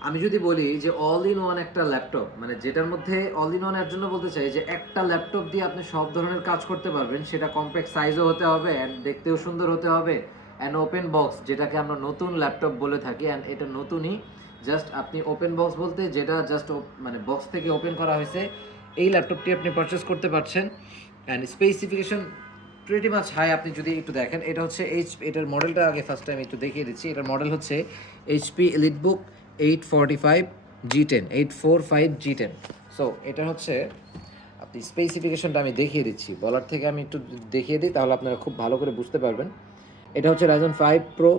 আমি যদি বলি যে অল ইন ওয়ান একটা ল্যাপটপ, মানে যেটার মধ্যে অল ইন ওয়ান এর জন্য বলতে চাই যে একটা ল্যাপটপ দিয়ে আপনি সব ধরনের কাজ করতে পারবেন, সেটা কম্প্যাক্ট সাইজও হতে হবে অ্যান্ড দেখতেও সুন্দর হতে হবে অ্যান্ড ওপেন বক্স, যেটাকে আমরা নতুন ল্যাপটপ বলে থাকি অ্যান্ড এটা নতুনই। জাস্ট আপনি ওপেন বক্স বলতে যেটা জাস্ট মানে বক্স থেকে ওপেন করা হয়েছে, এই ল্যাপটপটি আপনি পারচেস করতে পারছেন। And specification pretty much high. আপনি যদি একটু দেখেন, এটা হচ্ছে এটার মডেলটা আগে ফার্স্ট টাইম একটু দেখিয়ে দিচ্ছি। এটার মডেল হচ্ছে HP EliteBook 845 G10, 845 G10। So এটা হচ্ছে, আপনি স্পেসিফিকেশনটা আমি দেখিয়ে দিচ্ছি, বলার থেকে আমি একটু দেখিয়ে দিই তাহলে আপনারা খুব ভালো করে বুঝতে পারবেন। এটা হচ্ছে রাইজন 5 Pro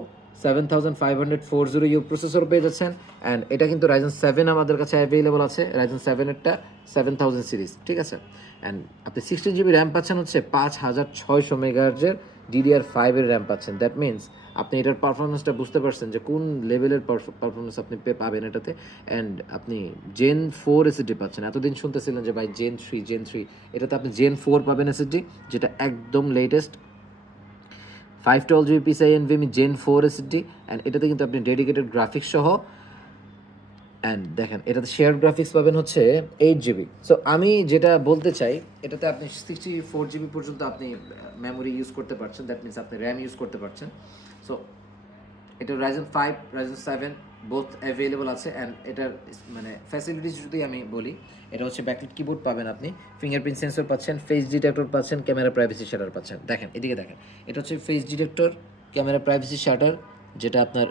7540U প্রসেসর পেয়ে যাচ্ছেন। অ্যান্ড এটা কিন্তু রাইজন 7 আমাদের কাছে অ্যাভেলেবল আছে, রাইজন 7-এরটা 7000 সিরিজ, ঠিক আছে। অ্যান্ড আপনি 16 GB র্যাম পাচ্ছেন, হচ্ছে 5600 মেগাহার্জের DDR5 র্যাম পাচ্ছেন। দ্যাট মিনস আপনি এটার পারফরমেন্সটা বুঝতে পারছেন যে কোন লেভেলের পারফরমেন্স আপনি পাবেন এটাতে। অ্যান্ড আপনি Gen 4 এসএসডি পাচ্ছেন। এতদিন শুনতেছিলেন যে ভাই Gen 3, এটাতে আপনি Gen 4 পাবেন এসএসডি, যেটা একদম latest 512 GB PCIe NVMe Gen 4 SSD. And এটাতে কিন্তু আপনি ডেডিকেটেড গ্রাফিক্স সহ, অ্যান্ড দেখেন এটাতে শেয়ার গ্রাফিক্স পাবেন হচ্ছে 8 GB। সো আমি যেটা বলতে চাই, এটাতে আপনি 64 GB পর্যন্ত আপনি মেমোরি ইউজ করতে পারছেন, দ্যাট মিনস আপনি র্যাম ইউজ করতে পারছেন। সো এটা রাইজন 5 রাইজন 7 বোথ অ্যাভেলেবল আছে। অ্যান্ড এটার মানে ফ্যাসিলিটিস যদি আমি বলি, এটা হচ্ছে ব্যাকলিট কিবোর্ড পাবেন আপনি, ফিঙ্গারপ্রিন্ট সেন্সর পাচ্ছেন, ফেস ডিটেক্টর পাচ্ছেন, ক্যামেরা প্রাইভেসি শাটার পাচ্ছেন। দেখেন এদিকে দেখেন, এটা হচ্ছে face detector, camera privacy shutter, যেটা আপনার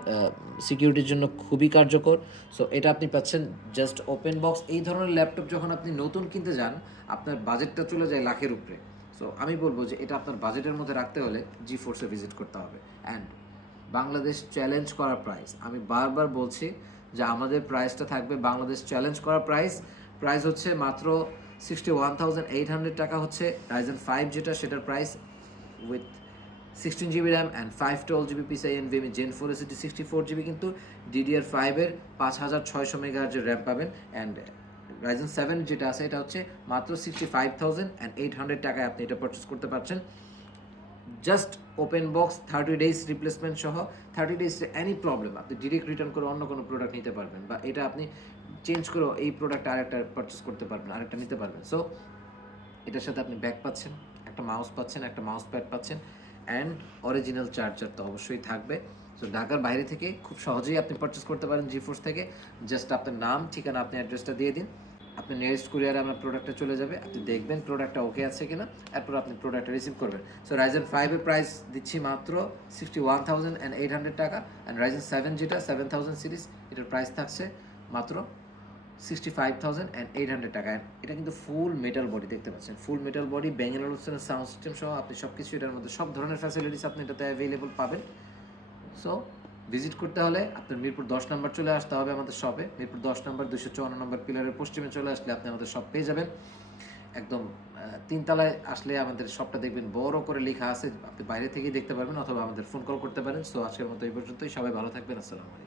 সিকিউরিটির জন্য খুবই কার্যকর। সো এটা আপনি পাচ্ছেন জাস্ট ওপেন বক্স। এই ধরনের ল্যাপটপ যখন আপনি নতুন কিনতে যান, আপনার বাজেটটা চলে যায় লাখের উপরে। সো আমি বলবো যে এটা আপনার বাজেটের মধ্যে রাখতে হলে জি4সে ভিজিট করতে হবে। অ্যান্ড বাংলাদেশ চ্যালেঞ্জ করা প্রাইস, আমি বারবার বলছি যে আমাদের প্রাইসটা থাকবে বাংলাদেশ চ্যালেঞ্জ করা প্রাইস। প্রাইস হচ্ছে মাত্র 61,800 টাকা হচ্ছে রাইজেন 5 যেটা, সেটার price with 16 GB RAM and 512 GB PCIe NVMe Gen 4 SSD 64 GB, কিন্তু DDR5-এর 5600 মেগাহার্জের র্যাম পাবেন। অ্যান্ড রাইজেন 7 যেটা আছে এটা হচ্ছে মাত্র 65,800 টাকায় আপনি এটা পারচেস করতে পারছেন। Just open box, 30 days replacement সহ। 30 days এনি প্রবলেম আপনি ডিরেক্ট রিটার্ন করে অন্য কোনো প্রোডাক্ট নিতে পারবেন, বা এটা আপনি চেঞ্জ করে এই প্রোডাক্ট আরেকটা পারচেস করতে পারবেন, আরেকটা নিতে পারবেন। সো এটার সাথে আপনি ব্যাগ পাচ্ছেন, একটা মাউস পাচ্ছেন, একটা মাউস প্যাড পাচ্ছেন, অ্যান্ড অরিজিনাল চার্জার তো অবশ্যই থাকবে। সো ঢাকার বাইরে থেকে খুব সহজেই আপনি পারচেস করতে পারেন জিফোর্স থেকে। জাস্ট আপনার নাম, ঠিকানা, আপনি অ্যাড্রেসটা দিয়ে দিন, আপনি নিয়ারেস্ট কুরিয়ারে আপনার প্রোডাক্টটা চলে যাবে, আপনি দেখবেন প্রোডাক্টটা ওকে আছে কিনা, এরপর আপনি প্রোডাক্টটা রিসিভ করবেন। সো রাইজেন 5-এর প্রাইস দিচ্ছি মাত্র 61,800 টাকা। অ্যান্ড রাইজেন 7 যেটা 7000 সিরিজ, এটার প্রাইস থাকছে মাত্র 65,800 টাকা। এটা কিন্তু ফুল মেটাল বডি, দেখতে পাচ্ছেন ফুল মেটাল বডি, ব্যাঙ্গেল অলুশনের সাউন্ড সিস্টেম সহ আপনি সব কিছু এটার মধ্যে, সব ধরনের ফ্যাসিলিটিস আপনি এটাতে অ্যাভেলেবল পাবেন। সো ভিজিট করতে হলে আপনার মিরপুর 10 নম্বর চলে আসতে হবে আমাদের শপে। মিরপুর 10 নম্বর 254 নম্বর পিলারের পশ্চিমে চলে আসলে আপনি আমাদের শপ পেয়ে যাবেন। একদম 3 তলায় আসলে আমাদের শপটা দেখবেন বড় করে লেখা আছে, আপনি বাইরে থেকেই দেখতে পারবেন, অথবা আমাদের ফোন কল করতে পারেন। সো আজকের মতো এই পর্যন্তই, সবাই ভালো থাকবেন, আসসালামু আলাইকুম।